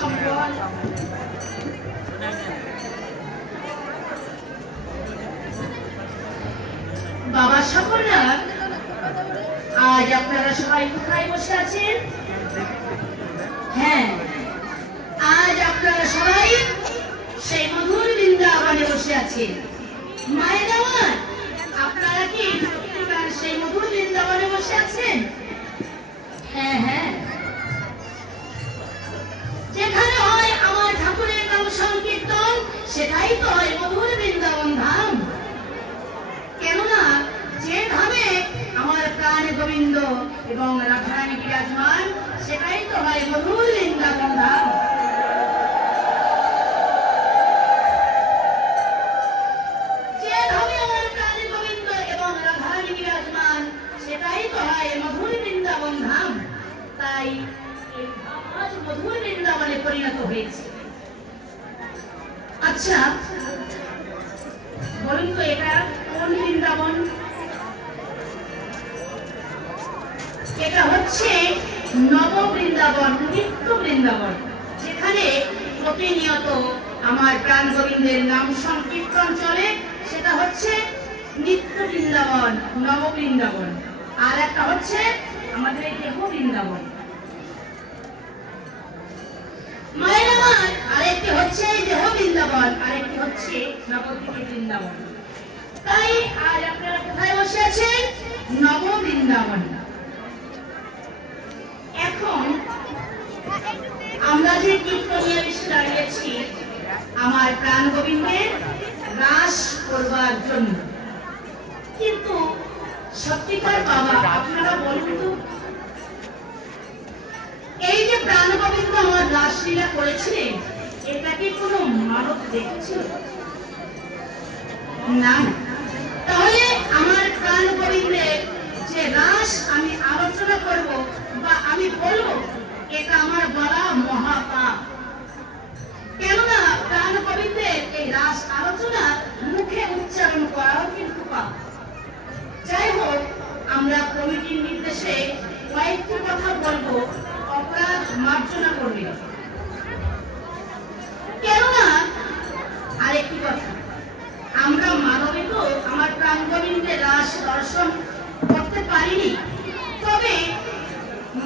সম্পদ। বাবা সকলরা, আজ আপনারা সবাই কোথায় বসে আছেন? হ্যাঁ, আজ আপনারা সবাই সেই মধুর বৃন্দাবনে বসে আছেন। মায়ের আমার, আপনারা কি সেই মধুর বৃন্দাবনে বসে আছেন? হ্যাঁ হ্যাঁ, যেখানে হয় আমার ঠাকুরের নাম সংকীর্তন, সেটাই তো হয় মধুর বৃন্দাবন ধাম। কেননা যে ধামে আমার প্রাণ গোবিন্দ এবং রাধারানী বিরাজমান, সেটাই তো হয় মধুর বৃন্দাবন ধাম। যে ধামে আমার প্রাণ গোবিন্দ এবং রাধারানী বিরাজমান, সেটাই তো হয় মধুর বৃন্দাবন ধাম। তাই এই ধাম আজ মধুর বৃন্দাবনে পরিণত হয়েছে। আচ্ছা বলুন তো, এটা কোন বৃন্দাবন? এটা হচ্ছে নব বৃন্দাবন, নিত্য বৃন্দাবন, যেখানে প্রতিনিয়ত আমার প্রাণ গোবিন্দের নাম সংকীর্তন চলে। সেটা হচ্ছে নিত্য বৃন্দাবন, নব বৃন্দাবন। আর একটা হচ্ছে আমাদের এই দেহ বৃন্দাবন। মায়ের আমার, আরেকটি হচ্ছে দেহ বৃন্দাবন, আরেকটি হচ্ছে নবদ্বীপ বৃন্দাবন। তাই আজ আপনারা কোথায় বসে আছেন? নব বৃন্দাবন। এখন আমরা যে কীর্তনিয়া বিষয়ে দাঁড়িয়েছি আমার প্রাণ গোবিন্দের রাস করবার জন্য, কিন্তু সত্যিকার বাবা আপনারা বলুন তো, এই যে প্রাণ গোবিন্দ আমার রাসলীলা করেছিলেন, এটা কি কোনো মানব দেখেছিল? না। তাহলে আমার প্রাণ গোবিন্দের যে রাস আমি আলোচনা করব বা আমি বলবো, এটা আমার বলা মহাপাপ। কেননা প্রাণ গোবিন্দের এই রাস আলোচনা মুখে উচ্চারণ করাও কিন্তু পাপ। যাই হোক, আমরা কমিটির নির্দেশে কয়েকটি কথা বলবো, অপরাধ মার্জনা করবে। কেননা আরেকটি কথা, আমরা মানবে তো আমার প্রাণ গোবিন্দের রাস দর্শন করতে পারিনি। তবে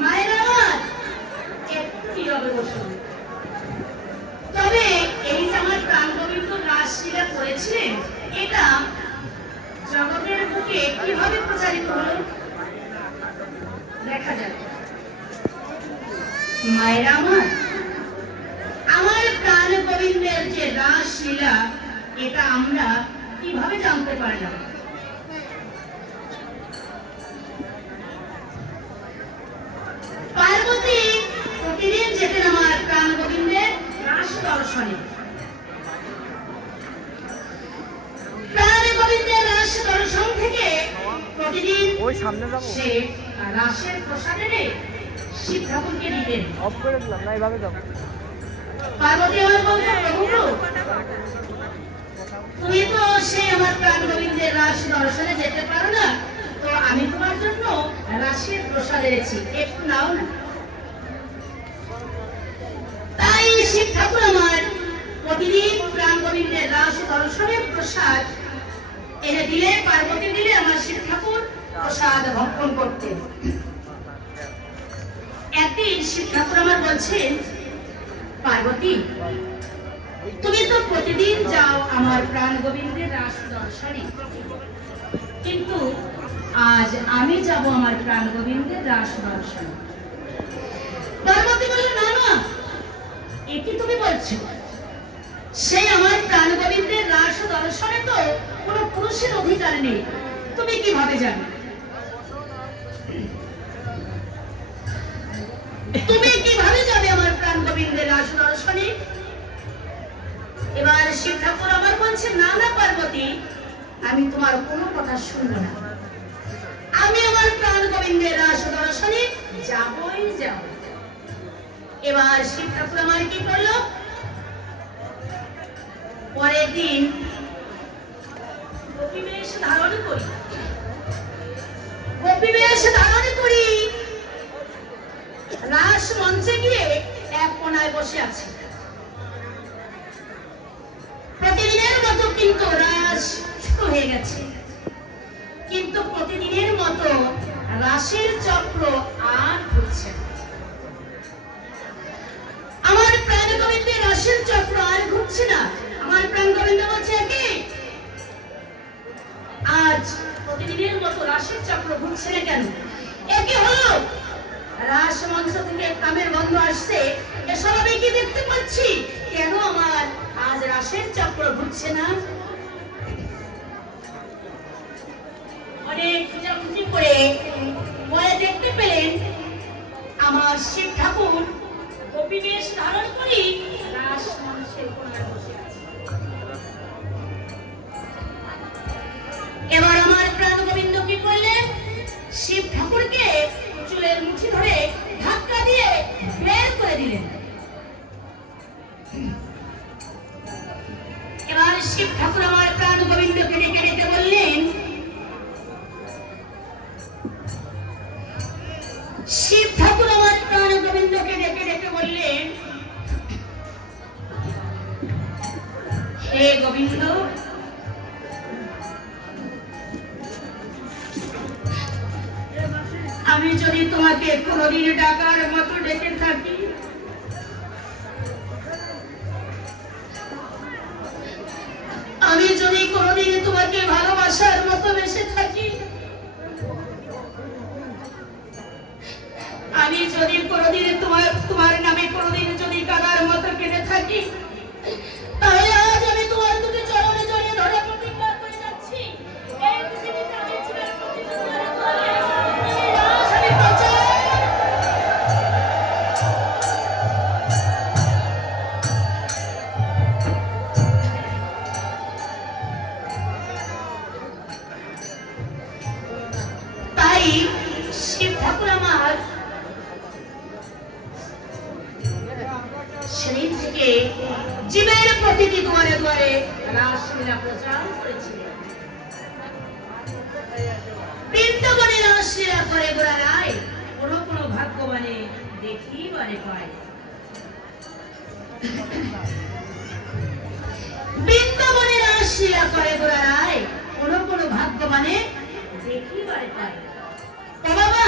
মায়ের আমার একটু নীরবে বসুন। তবে এই যে আমার প্রাণ গোবিন্দ রাসলীলা করেছিলেন, এটা জগতের বুকে কিভাবে প্রচারিত হলো দেখা যাবে। মায়ের আমার, আমার প্রাণ গোবিন্দের যে রাসলীলা, এটা আমরা কিভাবে জানতে পারলাম? পার্বতী প্রতিদিন যেতেন আমার প্রাণ গোবিন্দের রাস দর্শনে। প্রাণ গোবিন্দের রাস দর্শন থেকে প্রতিদিন সে রাসের প্রসাদে শিব ঠাকুরকে দিতেন। পার্বতী আমার বলতো, প্রভু তুমি তো সেই আমার প্রাণ গোবিন্দের রাস দর্শনে যেতে পারো না, তো আমি তোমার জন্য রাসের প্রসাদ এনেছি, একটু নাও না। তাই শিব ঠাকুর আমার প্রতিদিন প্রাণ গোবিন্দের রাস দর্শনের প্রসাদ এনে দিলে, পার্বতী দিলে আমার শিব ঠাকুর প্রসাদ ভক্ষণ করতেন। একদিন শিব ঠাকুর আমার বলছেন, পার্বতী তুমি তো প্রতিদিন যাও আমার প্রাণ গোবিন্দের রাস দর্শনে, কিন্তু আজ আমি যাব আমার প্রাণ গোবিন্দের রাস দর্শনে। পার্বতী বলল, না না, এটি তুমি বলছো? সেই আমার প্রাণ গোবিন্দের রাস দর্শনে তো কোনো পুরুষের অধিকার নেই, তুমি কিভাবে যাবে? তুমি কিভাবে যাবে আমার প্রাণ গোবিন্দের রাস দর্শনে? এবার শিব ঠাকুর আমার বলছে, না না পার্বতী, আমি তোমার কোনো কথা শুনবো না, আমি আমার প্রাণ গোবিন্দের রাস দর্শনে যাবই যাব। এবার শিব ঠাকুর আমার কি করলো? পরের দিন গোপী বেশ ধারণ করি রাস মঞ্চে গিয়ে এক কোনায় বসে আছে। প্রতিদিনের মতো কিন্তু রাস শুরু হয়ে গেছে, কিন্তু প্রতিদিনের মতো রাসের চক্র আর ঘুরছে না। আমার প্রাণ গোবিন্দের রাসের চক্র আর ঘুরছে না। আমার প্রাণ গোবিন্দ বলছে কি আজ প্রতিদিনের মতো রাসের চক্র ঘুরছে না কেন? একই হলো রাস মঞ্চ থেকে কামের বন্ধ আসছে, এসব আমি কি দেখতে পাচ্ছি? কেন আমার আজ রাসের চক্র ঘুরছে না? অনেক খুঁজাখুঁজি করে পরে দেখতে পেলেন আমার শিব ঠাকুর গোপী বেশ ধারণ করে রাস মঞ্চের কোনায় বসে আছে। এবার আমার প্রাণ গোবিন্দ কি করলেন? শিব ঠাকুরকে চুলের মুঠি ধরে ধাক্কা দিয়ে বের করে দিলেন। এবার শিব ঠাকুর আমার প্রাণ গোবিন্দকে ডেকে ডেকে বললেন, শিব ঠাকুর আমার প্রাণ গোবিন্দকে ডেকে ডেকে বললেন, হে গোবিন্দ, আমি যদি তোমাকে কোনদিন ডাকার মতো ডেকে থাকি, আমি যদি কোনদিন তোমাকে ভালোবাসার মতো বেসে থাকি, আমি যদি কোনদিন তোমার নামে কোনদিন যদি কাদার মতো কেঁদে থাকি, তাহলে আজ আমি তোমার দুটি চরণে জড়িয়ে ধরে প্রতিজ্ঞা করে যাচ্ছি, এই পৃথিবীতে আমি চির প্রতিদিন তোমার দুয়ারে এই রাস আমি প্রচার। তাই শিব ঠাকুর আমার সেদিন থেকে জীবের প্রতিটি দুয়ারে দুয়ারে রাসলীলা প্রচার করেছিলেন। বৃন্দাবনে রাসলীলা করে গোরা রায় কোন কোন ভাগ্যবানে দেখিবারে পায়। বৃন্দাবনে রাসলীলা করে গোরা রায় কোন কোন ভাগ্যবানে দেখিবারে পায়। ও বাবা,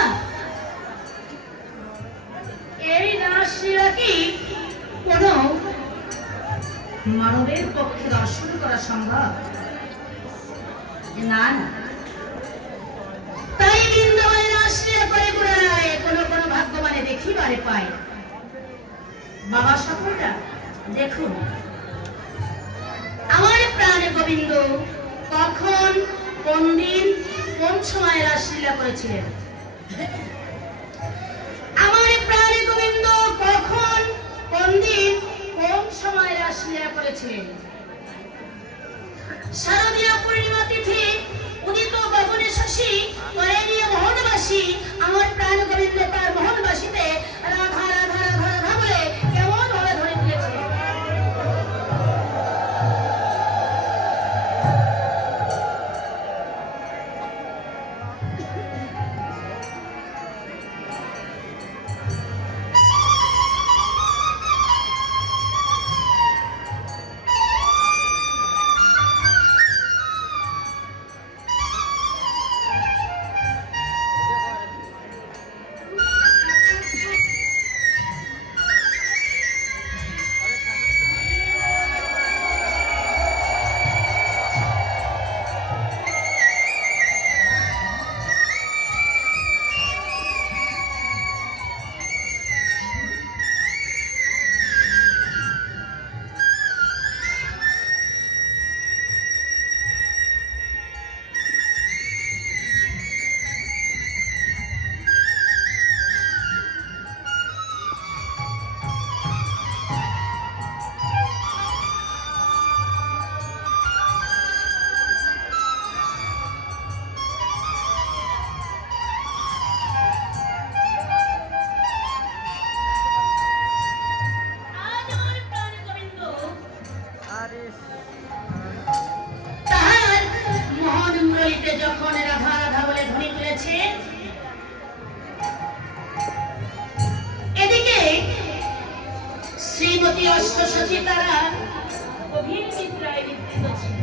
এই রাসলীলা কি কোন মানবের পক্ষে দর্শন করা সম্ভব? না না। তাই বৃন্দাবনে রাসলীলা করে গোরা রায় কোন কোন ভাগ্যবানে দেখিবারে পায়। বাবা সকলরা দেখুন, আমার প্রাণ গোবিন্দ কখন, কোন দিন, কোন সময় রাসলীলা করেছিলেন? আমার প্রাণ গোবিন্দ কখন, কোন দিন, কোন সময় রাসলীলা করেছিলেন? শারদীয় পূর্ণিমা তিথি উদিত গগনে শশী করে নিয়ে মোহনবাসী আমার প্রাণ গোবিন্দ তার মোহনবাসীতে রাধা রাধা রাধা রাধা বলে কেমন ভাবে ধরে তুলেছে। সতী অষ্টসখী তারা গভীর নিদ্রায় নিদ্রিত ছিল।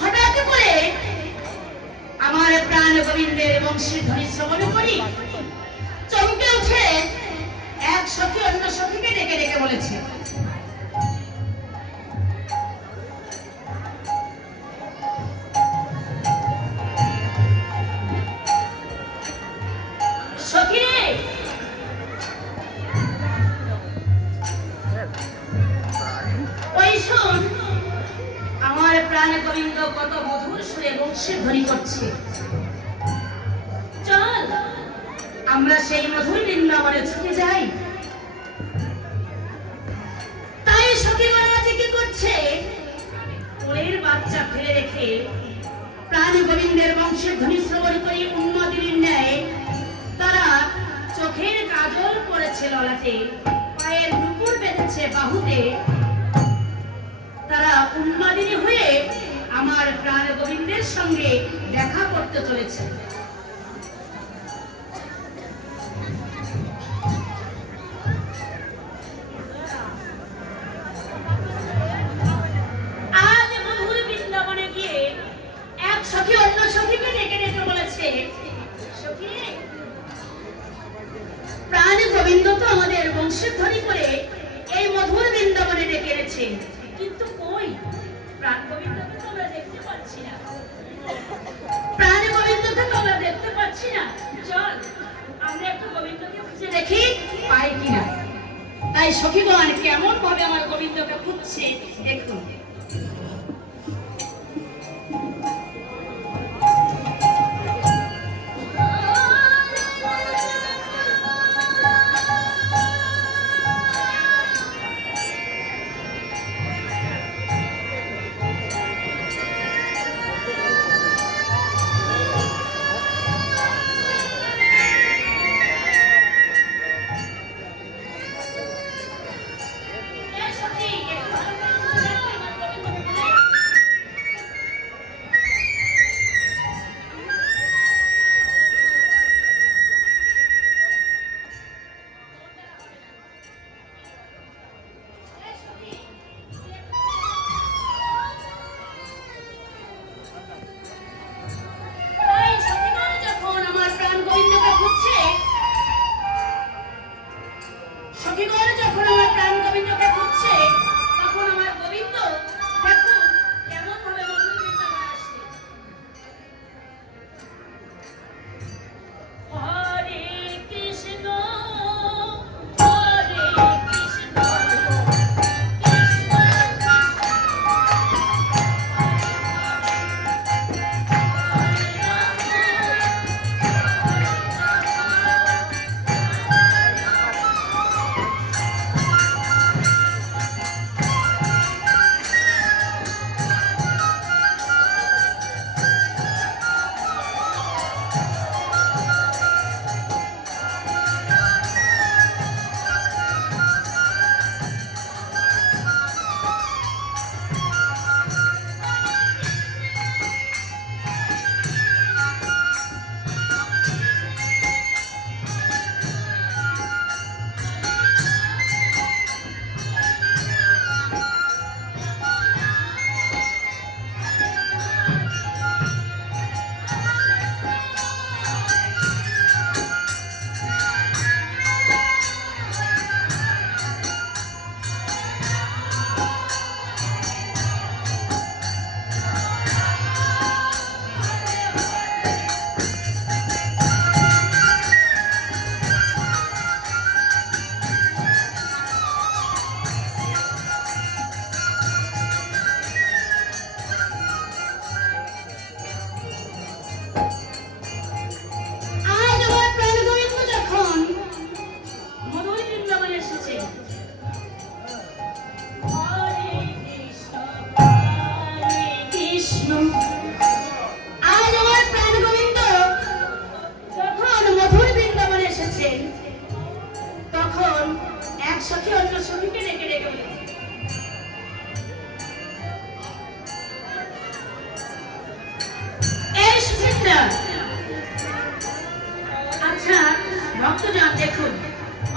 হঠাৎ করে আমার প্রাণ গোবিন্দের বংশীর ধ্বনি শ্রবণ করি চমকে উঠে এক সখী অন্য সখীকে ডেকে ডেকে বলেছে, সখী রে, ওই শোন, আমার প্রাণ গোবিন্দ কত মধুর সুরে বংশীর ধ্বনি করছে। চল আমরা সেই মধুর বৃন্দাবনে ছুটে যাই। তাই সখী মহারাজ কি করছে, কোলের বাচ্চা ফেলে রেখে প্রাণ গোবিন্দের বংশের ধ্বনি শ্রবণ করে উন্মাদিনীর ন্যায় তারা চোখের কাজল পড়েছে ললাটে, পায়ের নুপুর বেঁধেছে বাহুতে, তারা উন্মাদিনী হয়ে আমার প্রাণ গোবিন্দের সঙ্গে দেখা করতে চলেছে। আজ মধুর বৃন্দাবনে গিয়ে এক সখী অন্য সখীকে ডেকে ডেকে বলেছে, সখী, প্রাণ গোবিন্দ তো আমাদের বংশের ধ্বনি করে এই মধুর বৃন্দাবনে ডেকে এনেছে, কিন্তু কই প্রাণ গোবিন্দকে তো আমরা দেখতে পাচ্ছি না, প্রাণ গোবিন্দকে তো আমরা দেখতে পাচ্ছি না। চল আমরা একটু গোবিন্দকে খুঁজে দেখি পাই কিনা। তাই সখীগণ কেমন ভাবে আমার গোবিন্দকে খুঁজছে দেখুন।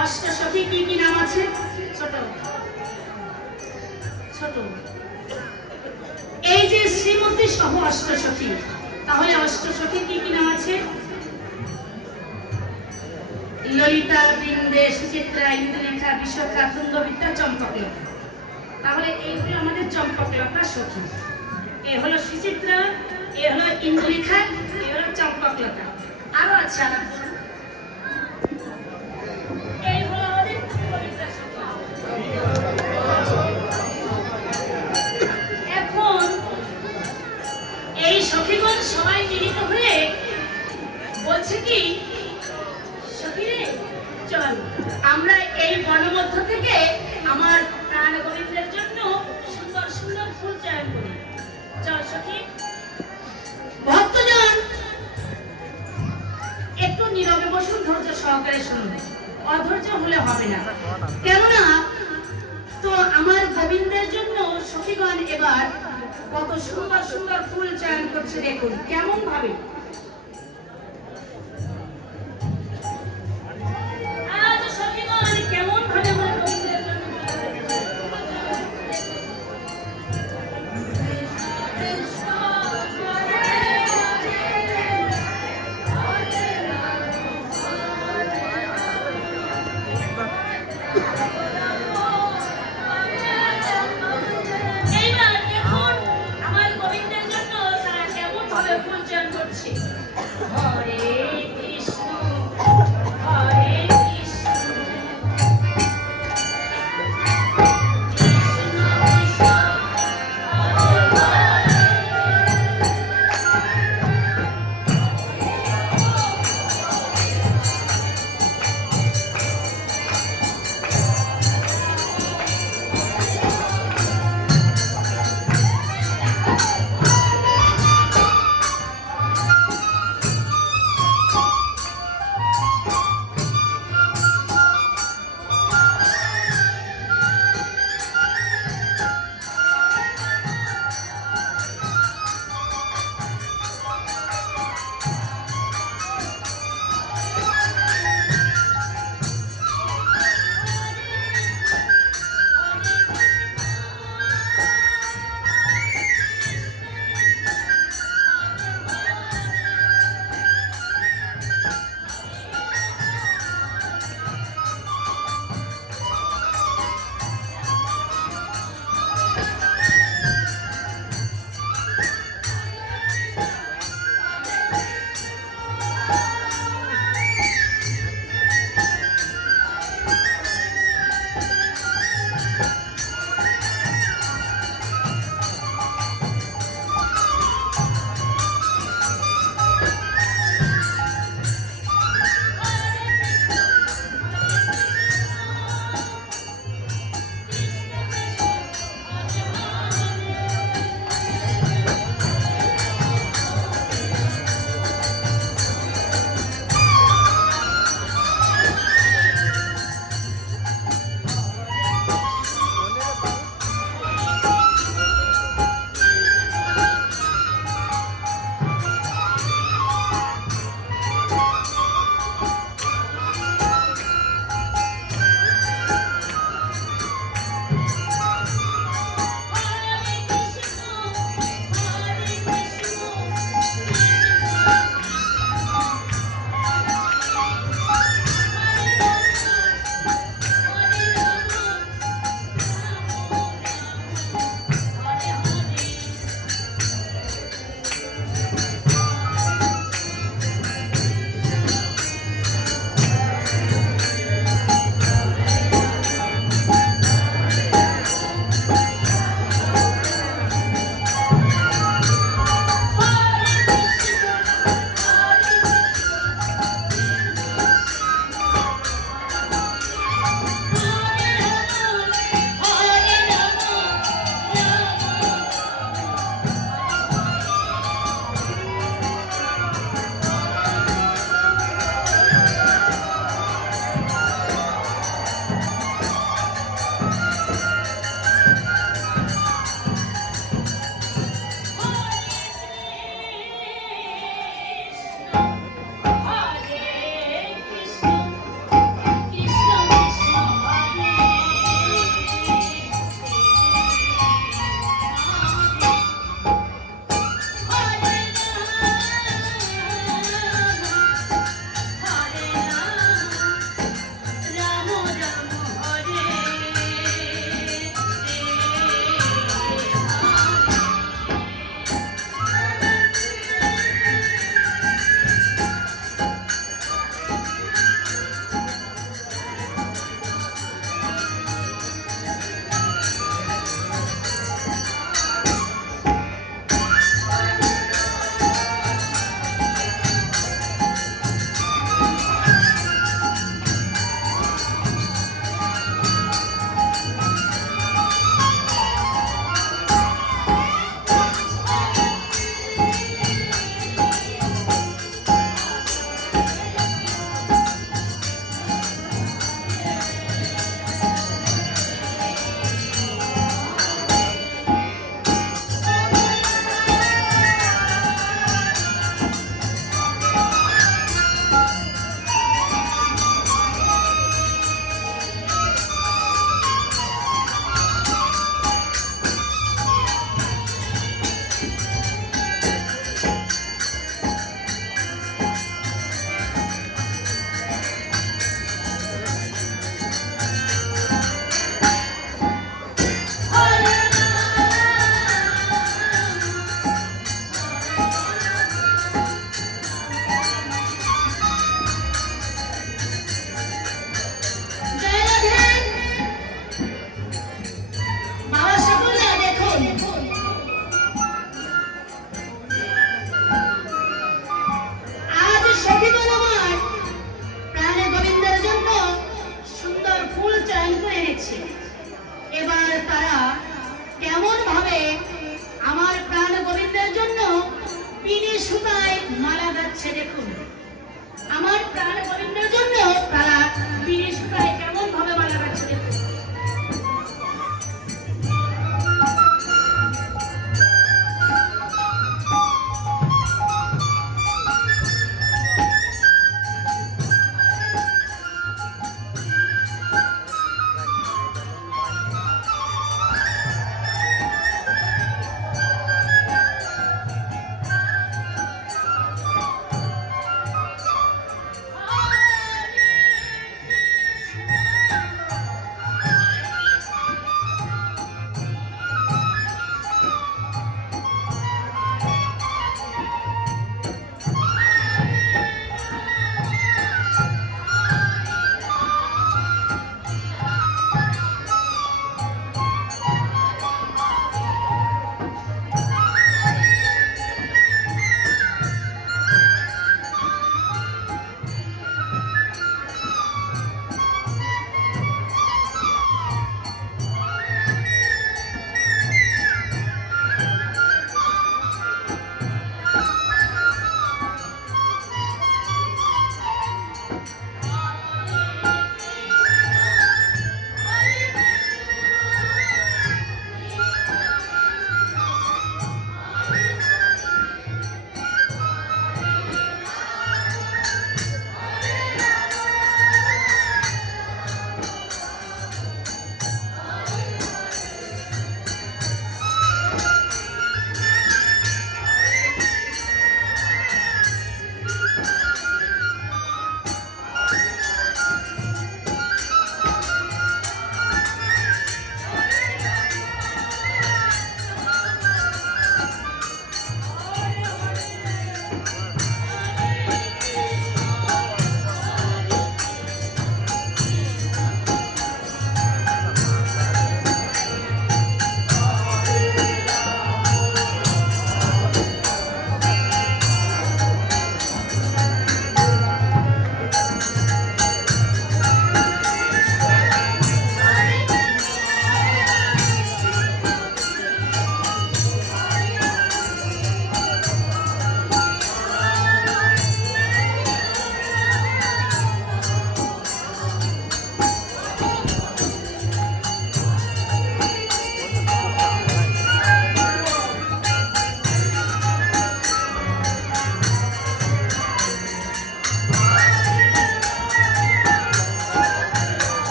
অষ্টসখী কি কি নাম আছে? ছোট ছোট এই যে শ্রীমতী সহ অষ্টসখী, তাহলে অষ্টসখী কি কি নাম আছে? ললিতা, বৃন্দে, সুচিত্রা, ইন্দুলেখা, বিশাখা, তুঙ্গবিদ্যা, চম্পকলতা। তাহলে এইগুলো আমাদের চম্পকলতা সখী। এ হলো সুচিত্রা, এ হলো ইন্দুলেখা, এ হলো চম্পকলতা। আরো আচ্ছা, এই হলো আমাদের তুঙ্গবিদ্যা সখী। এখন এই সখীগণ সবাই মিলিত হয়ে বলছে কি, সখীরে চল আমরা এই বনমধ্য থেকে আমার প্রাণ গোবিন্দের জন্য সুন্দর সুন্দর ফুল চয়ন করি। চল সখী। ভক্তজন একটু নীরবে বসুন, ধৈর্য সহকারে শুনুন, অধৈর্য হলে হবে না। কেননা তো আমার গোবিন্দের জন্য সখীগণ এবার কত সুন্দর সুন্দর ফুল চয়ন করছে, দেখুন কেমন ভাবে। আজ সখীগণ কেমন ভাবে আমার গোবিন্দের জন্য এইবার দেখুন আমার গোবিন্দের জন্য তারা কেমন ভাবে ফুল চয়ন করছে।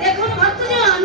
দেখুন ভক্তজন,